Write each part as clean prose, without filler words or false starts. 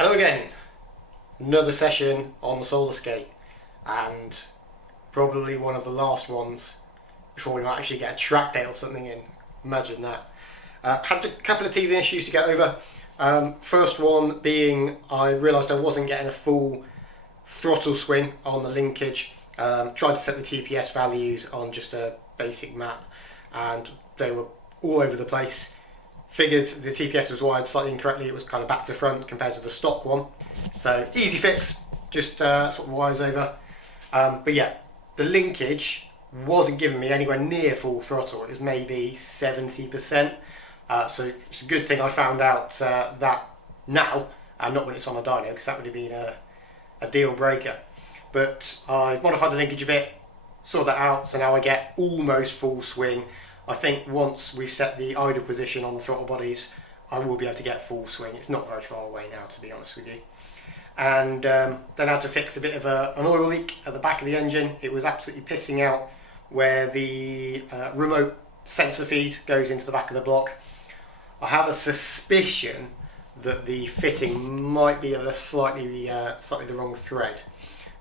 Hello again, another session on the Sollerskate, and probably one of the last ones before we might actually get a track day or something in. Imagine that. Had a couple of teething issues to get over. First one being I realised I wasn't getting a full throttle swing on the linkage. Tried to set the TPS values on just a basic map and they were all over the place. Figured the TPS was wired slightly incorrectly, it was kind of back to front compared to the stock one. So easy fix, just swap the wires over. But yeah, the linkage wasn't giving me anywhere near full throttle, it was maybe 70%. So it's a good thing I found out that now, and not when it's on a dyno, because that would have been a deal breaker. But I've modified the linkage a bit, sorted that out, so now I get almost full swing. I think once we've set the idle position on the throttle bodies, I will be able to get full swing. It's not very far away now, to be honest with you. And then I had to fix a bit of an oil leak at the back of the engine. It was absolutely pissing out where the remote sensor feed goes into the back of the block. I have a suspicion that the fitting might be a slightly the wrong thread.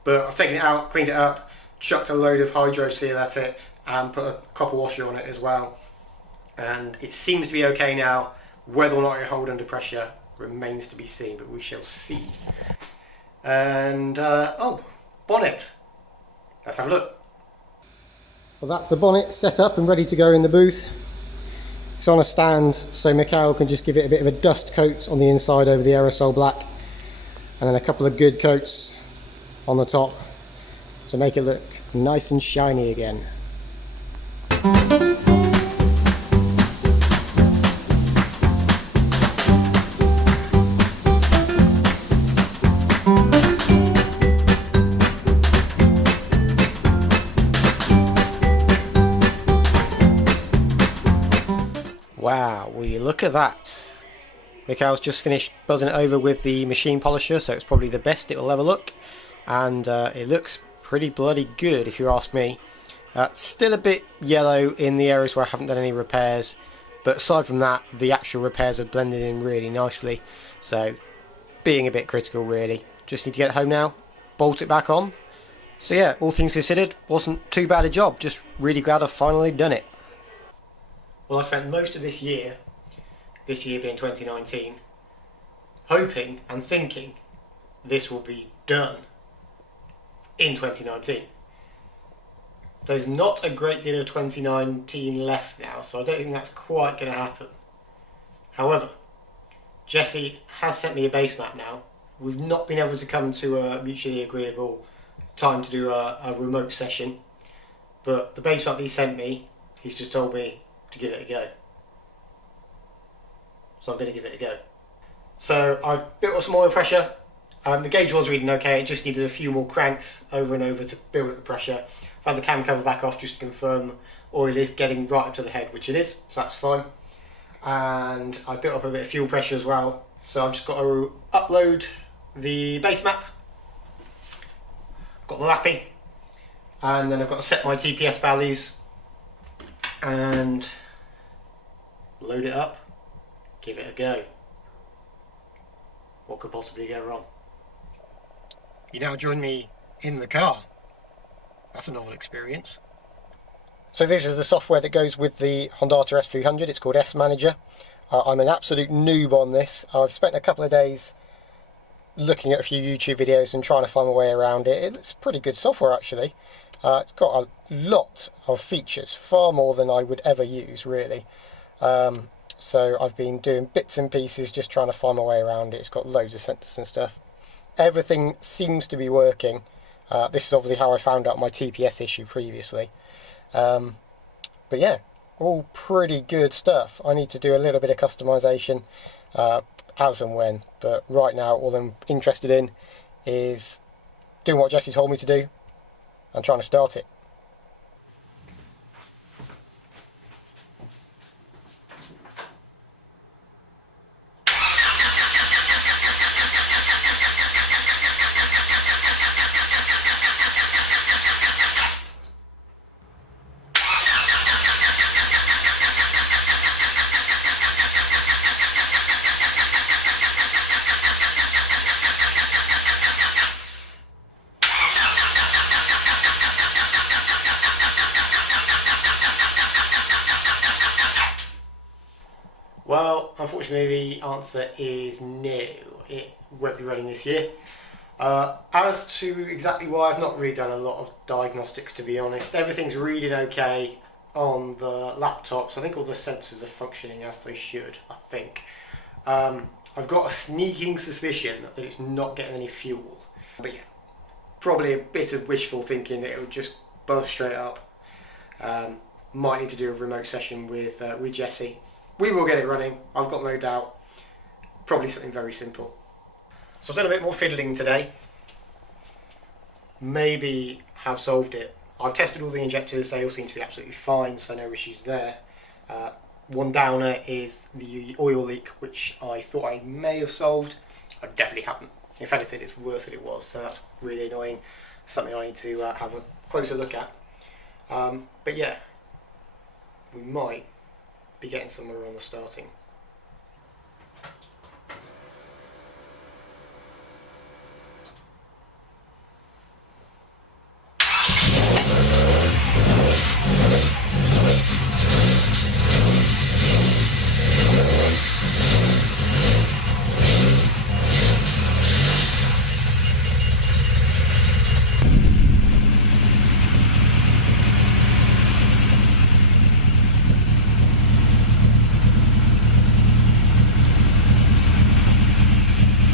But I've taken it out, cleaned it up, chucked a load of hydro seal at it, and put a copper washer on it as well, and it seems to be okay now. Whether or not it hold under pressure remains to be seen, but we shall see. And oh, bonnet, let's have a look. Well, that's the bonnet set up and ready to go in the booth. It's on a stand so Mikhail can just give it a bit of a dust coat on the inside over the aerosol black, and then a couple of good coats on the top to make it look nice and shiny again. Wow, will you look at that? Mikhail's just finished buzzing it over with the machine polisher, so it's probably the best it will ever look, and it looks pretty bloody good if you ask me. Still a bit yellow in the areas where I haven't done any repairs, but aside from that, the actual repairs have blended in really nicely, so being a bit critical really. Just need to get it home now, bolt it back on. So yeah, all things considered, wasn't too bad a job, just really glad I've finally done it. Well, I spent most of this year being 2019, hoping and thinking this will be done in 2019. There's not a great deal of 2019 left now, so I don't think that's quite going to happen. However, Jesse has sent me a base map now. We've not been able to come to a mutually agreeable time to do a remote session, but the base map he sent me, he's just told me to give it a go. So I'm going to give it a go. So I've built up some oil pressure. The gauge was reading okay, it just needed a few more cranks over and over to build up the pressure. I've had the cam cover back off just to confirm oil is getting right up to the head, which it is, so that's fine. And I've built up a bit of fuel pressure as well, so I've just got to upload the base map, got the lappy, and then I've got to set my TPS values and load it up, give it a go. What could possibly go wrong? You now join me in the car. That's a novel experience. So this is the software that goes with the Hondata S300. It's called S Manager. I'm an absolute noob on this. I've spent a couple of days looking at a few YouTube videos and trying to find my way around it. It's pretty good software actually. It's got a lot of features, far more than I would ever use really. So I've been doing bits and pieces just trying to find my way around it. It's got loads of sensors and stuff. Everything seems to be working. This is obviously how I found out my TPS issue previously. But yeah, all pretty good stuff. I need to do a little bit of customization as and when, but right now all I'm interested in is doing what Jesse told me to do and trying to start it. unfortunately the answer is no. It won't be running this year. As to exactly why, I've not really done a lot of diagnostics, to be honest. Everything's reading okay on the laptops. I think all the sensors are functioning as they should, I think. I've got a sneaking suspicion that it's not getting any fuel. But yeah, probably a bit of wishful thinking that it would just buzz straight up. Might need to do a remote session with Jesse. We will get it running, I've got no doubt. Probably something very simple. So I've done a bit more fiddling today. Maybe have solved it. I've tested all the injectors, they all seem to be absolutely fine, so no issues there. One downer is the oil leak, which I thought I may have solved. I definitely haven't. If anything, it's worse than it was, so that's really annoying. Something I need to have a closer look at. But yeah, we might be getting somewhere on the starting.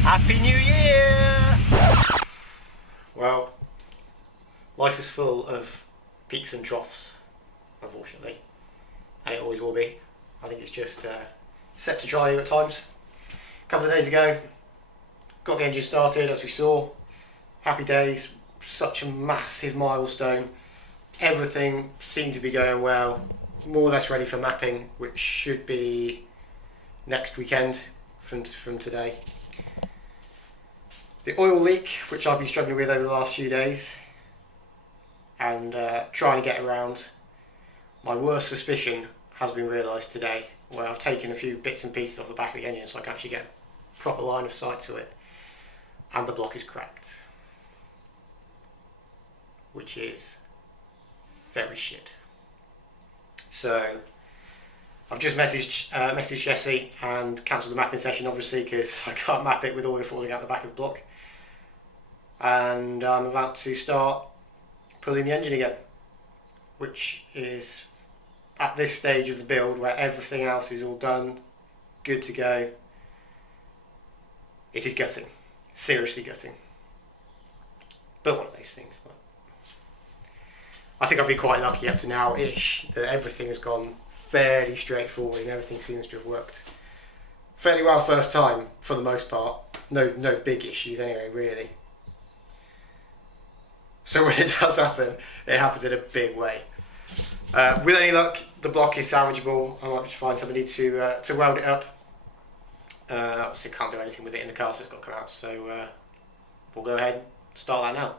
Happy New Year! Well, life is full of peaks and troughs, unfortunately, and it always will be. I think it's just set to try you at times. A couple of days ago, got the engine started, as we saw. Happy days, such a massive milestone. Everything seemed to be going well, more or less ready for mapping, which should be next weekend from today. The oil leak, which I've been struggling with over the last few days, and trying to get around. My worst suspicion has been realised today, where I've taken a few bits and pieces off the back of the engine so I can actually get a proper line of sight to it, and the block is cracked, which is very shit. So I've just messaged Jesse and cancelled the mapping session, obviously, because I can't map it with oil falling out the back of the block. And I'm about to start pulling the engine again, which is at this stage of the build where everything else is all done, good to go. It is gutting, seriously gutting. But one of those things. I think I've been quite lucky up to now-ish that everything has gone fairly straightforward and everything seems to have worked fairly well first time for the most part. No big issues anyway, really. So when it does happen, it happens in a big way. With any luck, the block is salvageable. I might just find somebody to weld it up. Obviously can't do anything with it in the car, so it's got to come out. So we'll go ahead and start that now.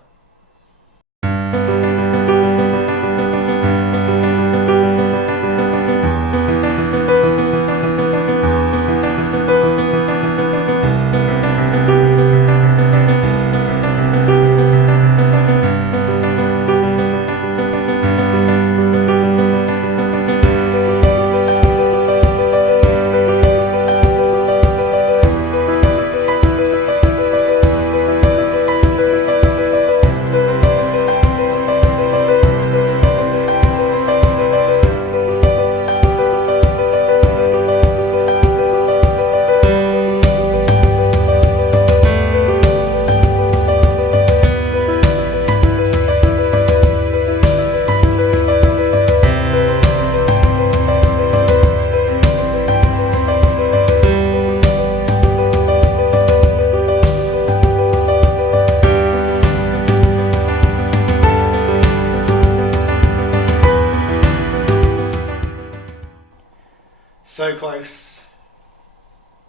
So close,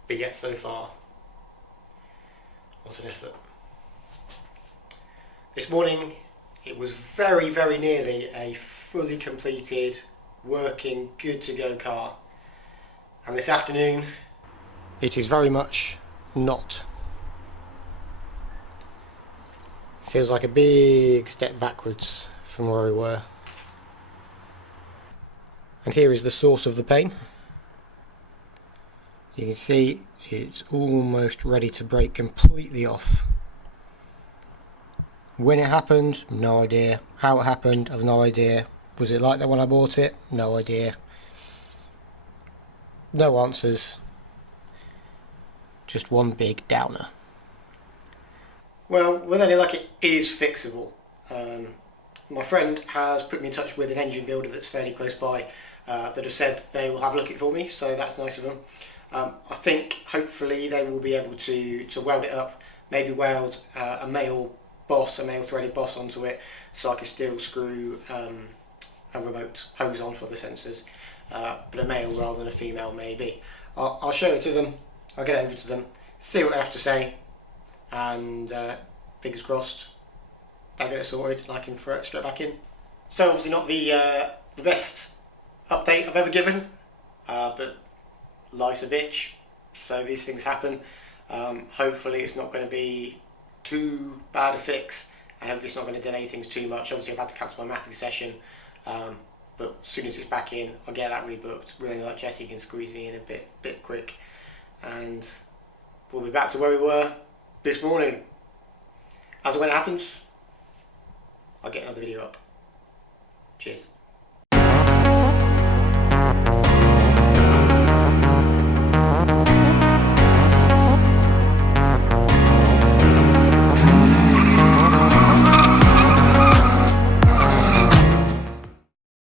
but yet so far. What an effort. This morning it was very, very nearly a fully completed, working, good to go car. And this afternoon it is very much not. Feels like a big step backwards from where we were. And here is the source of the pain. You can see it's almost ready to break completely off. When it happened, no idea. How it happened, I've no idea. Was it like that when I bought it? No idea. No answers. Just one big downer. Well, with any luck, it is fixable. My friend has put me in touch with an engine builder that's fairly close by that have said they will have a look at it for me, so that's nice of them. I think hopefully they will be able to weld it up, maybe weld a male threaded boss onto it, so I can still screw a remote hose on for the sensors, but a male rather than a female maybe. I'll show it to them, I'll get it over to them, see what they have to say, and fingers crossed they'll get it sorted and I can throw it straight back in. So obviously not the best update I've ever given, but life's a bitch, so these things happen. Hopefully it's not going to be too bad a fix, and hopefully it's not going to delay things too much. Obviously I've had to cancel my mapping session, but as soon as it's back in I'll get that rebooked. Really like Jesse can squeeze me in a bit quick, and we'll be back to where we were this morning. As and when it happens, I'll get another video up. Cheers.